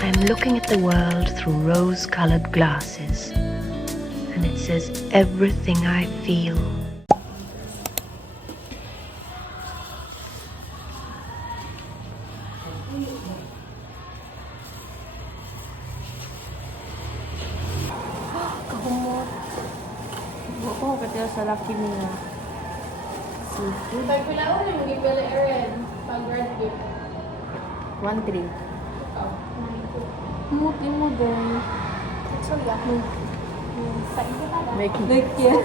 I'm looking at the world through rose-colored glasses, and it says everything I feel. Kahumot. Oo, katira sa laki niya. Seafood. Pag pilaon yung gibala Aaron, pag graduate. 1-3. Ikaw. Muti mo din. So, yummy. Sa inyo na lang. Like yan.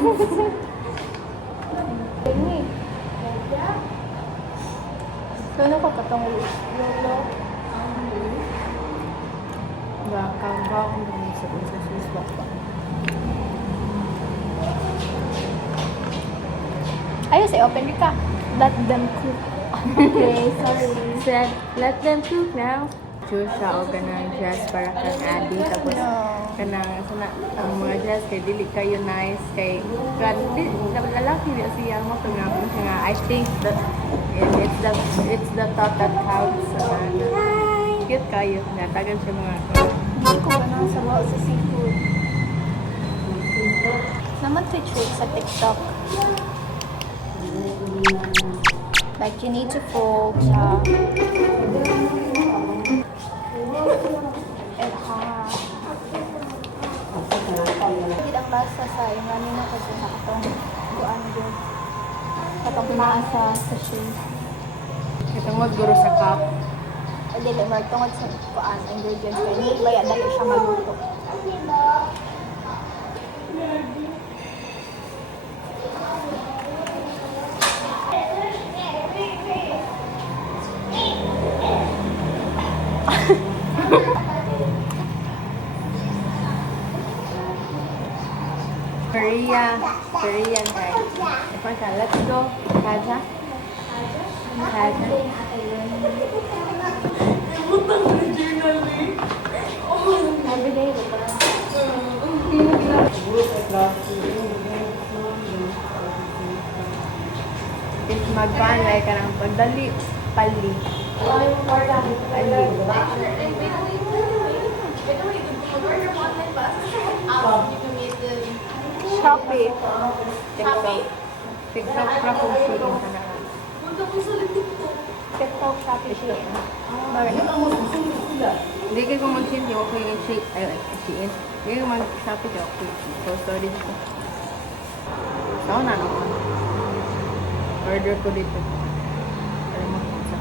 Ini. So, ano ko katong lolo? Baka kung sa Swiss baka. Ayos eh, open ka. Let them cook. Okay, sorry. Said, let them cook now. Choose siya o ganang dress para kang adi. Tapos, kanang sana, ang mga dress kay dili kayo nice. Kay, lalaki niya siya mo ito nga. I think that it's the thought that counts. Cute kayo. Natagan siya mga Hindi ko ba nang sabaw sa seafood? Naman trick sa TikTok. Like, you need to fold siya. Hindi ang lasa sa yung namin na kasi sa katong buwan dyan. Katong lasa sa shoes. Itungod guro sa cup. Hindi, tungod sa buwan, ingredients. Kaya hindi ba yan dali siya maluto. Korean guys. Let's go. Kaja. Kaja. Everyday, If magpanay ka ng pagdali, pali. Shopee. TikTok pra kung sino ka na. TikTok, Shopee, Shein. Hindi kayo kung mag-change, ako kayo i-shake. Ay, Shein. Hindi kayo mag-shopee ka ako. So, sorry ko. Saan na naman? Order ko dito. Para makita.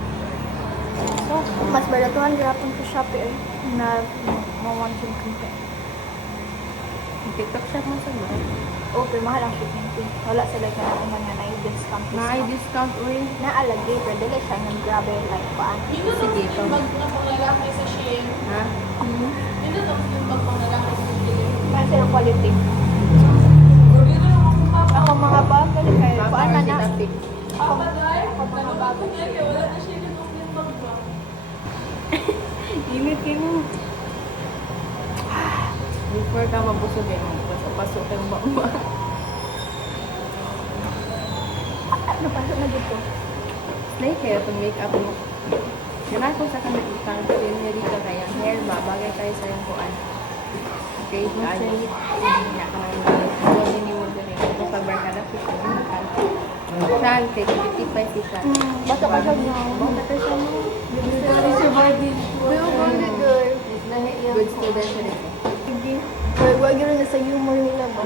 So, mas baratuhan gapon sa Shopee eh, na mawanting content. TikTok shop mo sa ba? Oh, pero mahal ang shipping fee. Wala sila ka na umang na i-discount. Na-discount uwi. Naalagay, pero dili siya ng grabe like paan. Sige, ito. Bag na pangalaki sa Shein. Ha? Dito na yung bag pangalaki sa Shein. Mahal sila quality. Ako mga bagay, kaya paan na na. Kita pick. Ako Bagay, mga nalulungkot bagay. niya kaya wala na siya yung bag ba. Init kayo mo. Before ka mabusog eh, pasok kayong bamba. Napasok na dito. Snake hair itong make-up mo. Yan ako sa kanang pinirita kaya hair ba, bagay tayo sa yung kuan. Okay, tayo. Yan ka naman ba. Huwag din yung rin. Ito pag-barkada, pick up yung kan. Saan? Kay 55 isa. Basta ka siya niya. Basta ka siya mo. Good student siya rin. Wag yun na sa humor nila ba?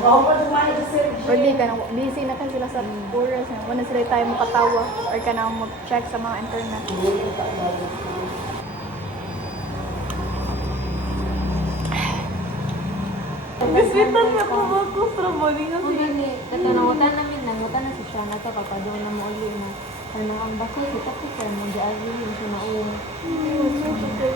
Pwede ka na, busy na kan sila sa oras na. Wala sila tayo makatawa or ka na mag-check sa mga internet. Biswitan niya po ako from morning Kung gani, katanawatan namin lang, wata na si siya na ito, kapag na mo ulit na. Karena ang bako, kita ko siya, mag-aagin yun siya na uwi.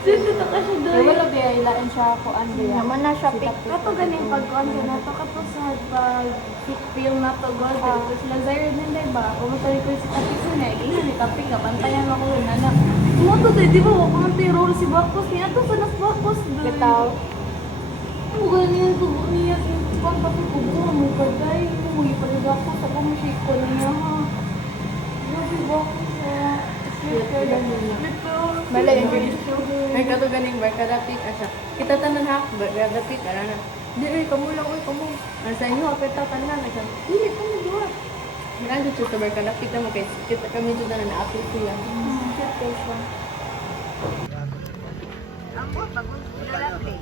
Dito na ka siya Kaya doon. wala biya, ilaan siya ako, ano biya. Naman na siya pick. Kato ganing pagkuhan ka na to, kato sa pag-feel na to, God. Tapos sila Zaire din, diba? Pumatay ko si Kapis na, hindi ni Kapis, kapantayan ako yun, anak. Kumato tayo, di ba? Huwag kumantay role si Bakos niya. Ito sa nas Bakos doon. Bitaw. Ang ganyan, tubo niya. Pag bakit ko buha mo, pagday. Umuwi pa rin ako sa kumusik ko niya, ha? Grabe Bakos, ha? Malay ang ganyan. May kato ganing barkadatik asa. Kita tanan ha, barkadatik ara na. Di ay kamo lang oy kamo. Asa inyo apeta tanan asa. Dili kamo duha. Mirando sa barkadatik na mo kay kita kami jud na na-apil siya. Ang bagus lalabli.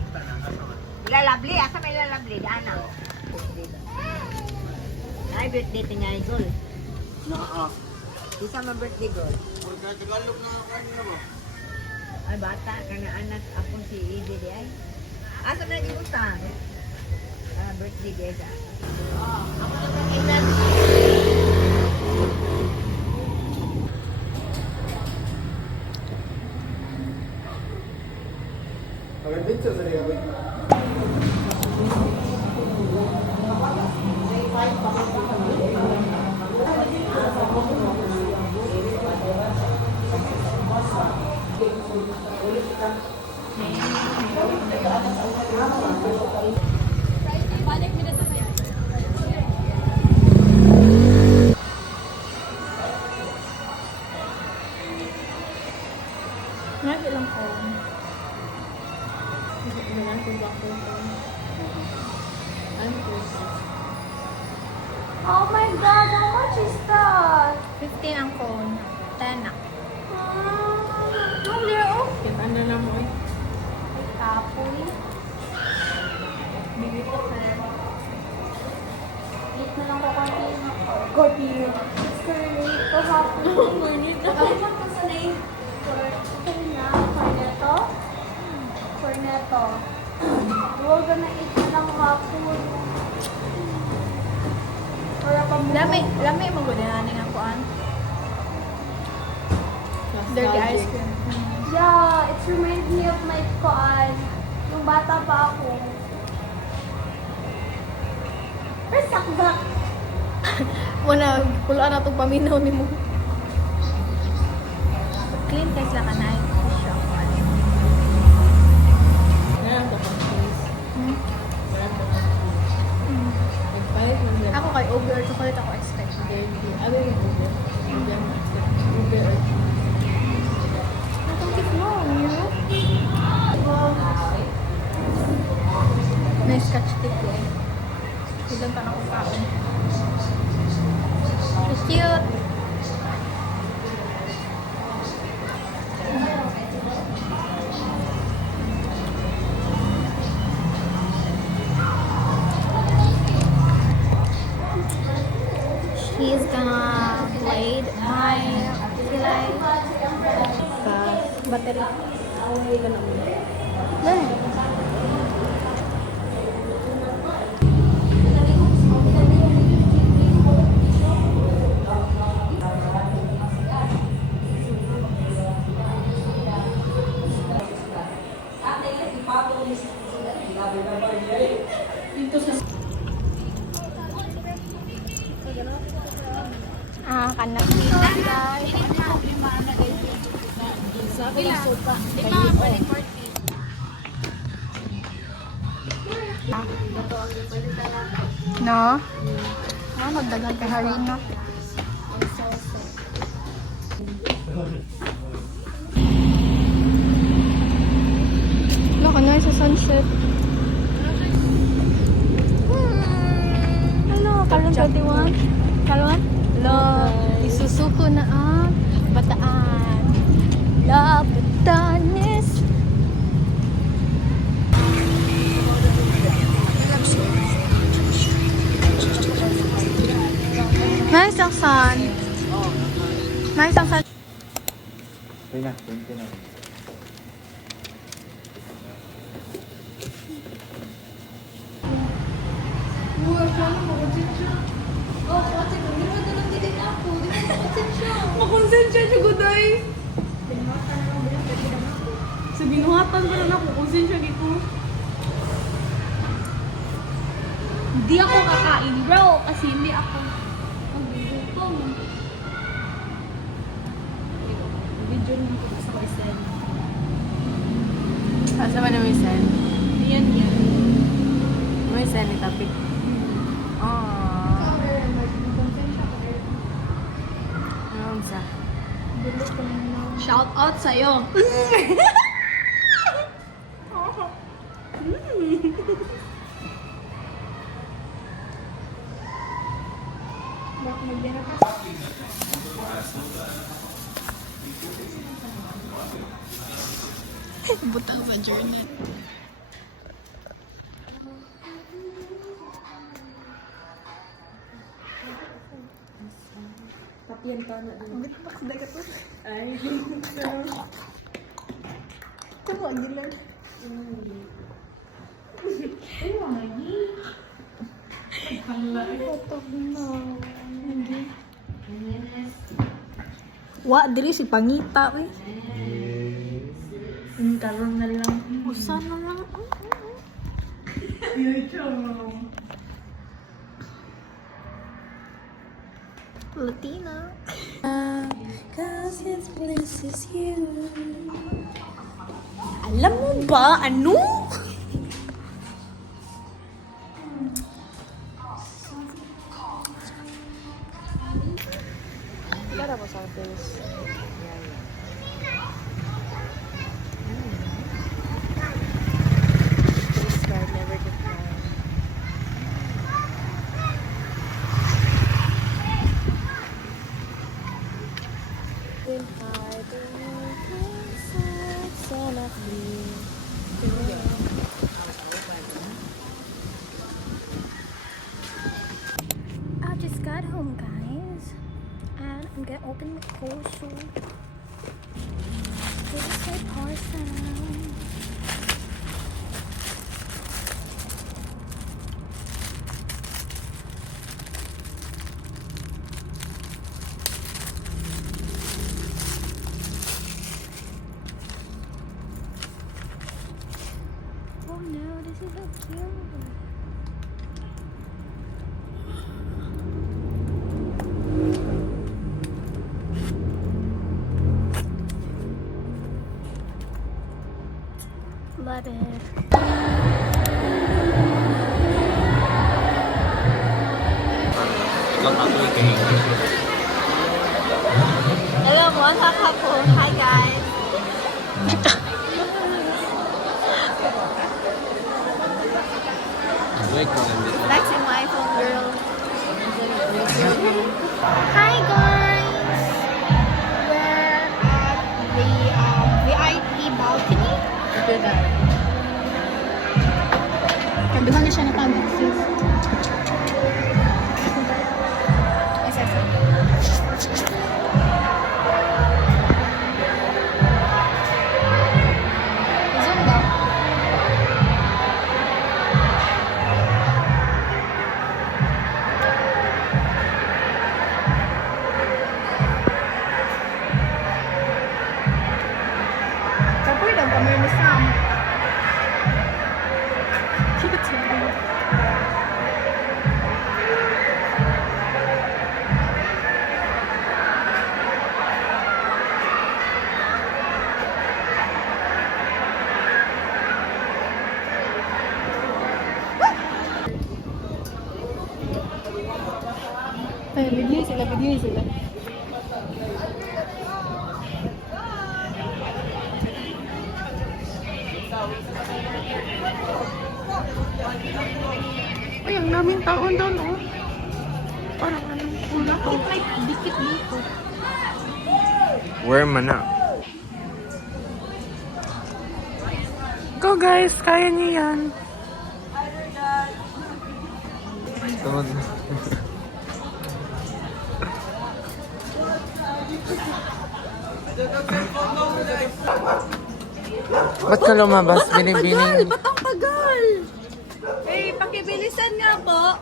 Lalabli, asa may lalabli? Ana. Ay, birthday ti niya, Igol. Oo. Isa ma birthday, Igol. Tagalog na kanina ba? Ay, bata, kana anak ako si Izzy di ay. Asa na gibutan? Birthday, Gega. Oo, ako na sa kailan. Pag-adventure sa liga ba? Ngayon ilang ko. Oh my God, how much is that? 15 ang cone. 10 na. Ang leo. Kita na lang mo. Kapoy. Bibit ko sa Eat na lang ko konti na ko. Kortino. It's curly. Ito hapon. Okay lang ko sa name. Okay na. Cornetto. Cornetto. We're gonna eat na lang hapon. Para pa mo. Lami magod na ning ang kuan. Dirty ice cream. Yeah, it reminds me of my koan. Yung bata pa ako. Pero sakdak. Muna pulaan na itong paminaw ni mo. Clean kay sila ka na. Ako kay Uber or chocolate ako ice cream. Ano yung Uber? Uber. Ang cute mo, you know? Nice catch tip ko eh. Ilan pa na ko kaon. It's cute. He's gonna blade my kilay battery. Then, kanak guys. No? Magdagan kay Harina. Look, ano sa sunset? Ano, Kalon 21? Kalon? Lo, isusuko na ang bataan. La Batanes. Nice ang sun. Nice ang sun. Ayun na, 20 na. Makonsensya siya ko, day. Sa binuhatan ko na ako, konsensya gito. Hindi ako kakain, bro. Kasi hindi ako magugutom. Video niyo ko sa Marcel. Asa ba na may send? Yan. May send ni topic. Aww. Ano sa? Shout out sa'yo. Butang sa journal. Papian pa na din. Kamu ang gilan. Wa diri si pangita we. Karoon na lang. Usa na lang. Latina. Cause his bliss is you. Alam mo ba ano? Para mo sa face. This card never decline. When I don't inside, son of me. I just got home, guys, and I'm gonna open the parcel. This is a parcel. Oh no, this is so cute. Love it. Hello, what's up, couple? Hi, guys. Flexing my iPhone, girl. Hi, guys. We're at the VIP balcony. Kanduhan na siya na pag sis. Zoom ba? Kapoy daw kami ni Sam. Ay, video sila. Ay, ang daming taon doon, oh. Parang anong pula to. Dikit dito. Where man na? Go guys, kaya niyo yan. Tama na. Ba't ka lumabas? Binibining. Ba't ang tagal? Hey, pakibilisan nga po.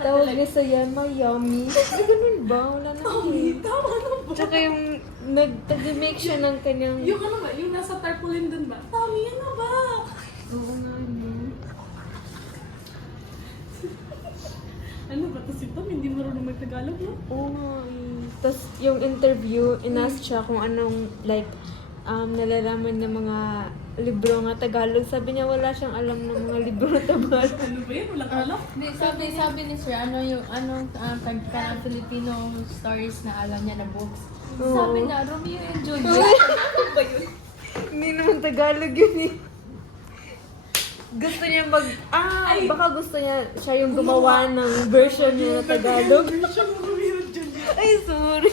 Tawag niya sa Yama, yummy. Ay, ganun ba? Wala na. Tama na ba? Tsaka yung nag-make siya ng kanyang... Yung ano ba? Yung nasa tarpaulin dun ba? Tama yan na ba? Oo nga, no. Ano ba? Tapos ito, hindi marunong mag-Tagalog, no? Oo nga eh. Tapos yung interview, inask siya kung anong like nalalaman ng mga libro nga Tagalog. Sabi niya wala siyang alam ng mga libro na Tagalog. Ano ba yan? Walang alam? Sabi ni Sir, ano yung kanang Filipino stories na alam niya na books. Oo. Sabi na, Romeo and Juliet. Hindi naman Tagalog yun eh. Gusto niya baka gusto niya siya yung gumawa ng version niya na Tagalog. Ay, sorry.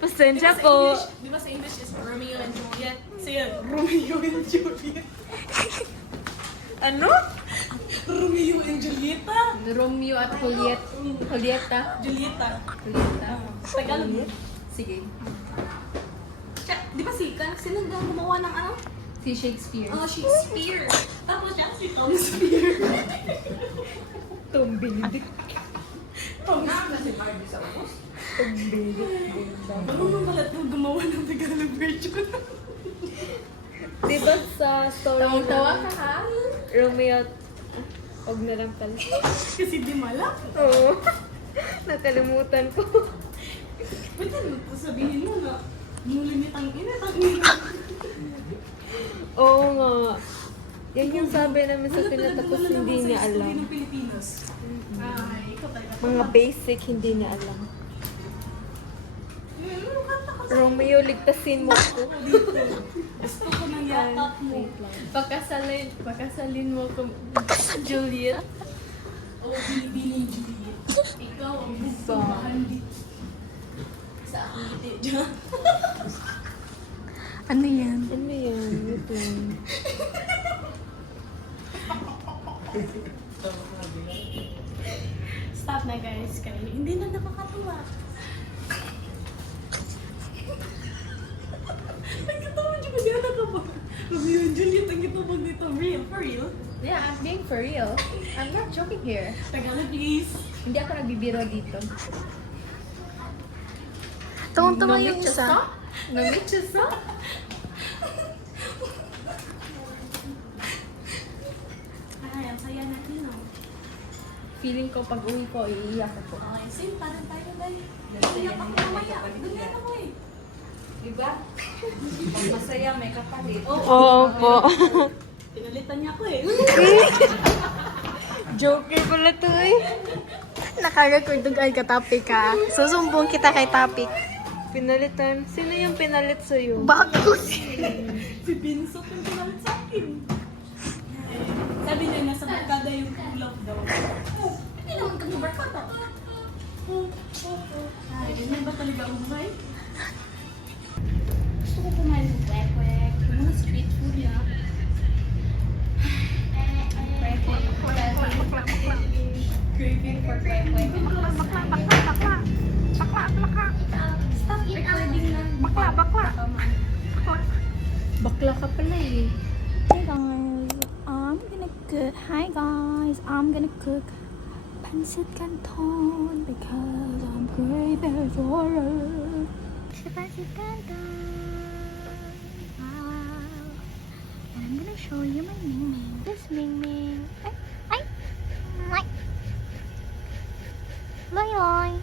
Pasensya po. Di ba sa English is Romeo and Juliet? Say it, Romeo and Juliet. Ano? Romeo and Julieta. Romeo at Juliet. Julieta. Julieta. Julieta. Tagalog yun. Sige. Siya, di ba sino daw gumawa ng ano? Si Shakespeare. Shakespeare. Tapos siya si Tom Spear. Tom Benedict. Ano mo pala ito gumawa ng Tagalog version? Diba sa story Tawang-tawa ka ha? Romeo at... Huwag na lang pala. Kasi di malap. Oo. Nakalimutan ko. Ba't ano to sabihin mo na nulimit ang ina. Oo nga. Yan yung sabi namin sa kanya tapos Wala hindi naman niya sa history alam. ng Pilipinas. Ay, ikaw talaga. Mga basic hindi niya alam. Romeo, ligtasin mo ako. Gusto ko nang yakap mo. Pagkasalin mo kung Juliet. O, Binibining Juliet. Ikaw ang bugbahan dito. Sa aking ngiti dyan. Ano yan? Ano yan? Ito. Stop na guys, kaya hindi na nakakatawa. Nagkatawa dyan kasi anak ka ba? Romeo and Juliet ang kitubag nito. Real, for real. Yeah, I'm being for real. I'm not joking here. Tagalog please. Hindi ako nagbibiro dito. Tawang-tawa yung isa. Namitsasa? Ay, ang saya natin no. Feeling ko pag uwi ko, iiyak ako. Okay, same. Parang tayo dahil. Iyak ako mamaya. Ganyan ako eh. Diba? Pag masaya, may kapalit. Oo po. Pinalitan niya ako eh. Joker pala to eh. Nakarecord ay ka topic ka. Susumbong kita kay topic. Pinalitan. Sino yung pinalit sa'yo? Bakos. Si Vincent yung pinalit sa akin. Sabi niya, nasa barkada yung love daw. Oh, hindi naman kami barkada. Ay, ganyan ba talaga ang buhay? Gusto ko kumain ng kwek-kwek. Yung mga street food ya. Craving for kwek-kwek. Stop recording na. Bakla. Bakla ka pala eh. Hi guys, I'm gonna cook pancit canton because I'm craving for it. Pancit canton. Wow. And I'm gonna show you my Ming Ming. This Ming Ming. Ay. Ay. Loy loy.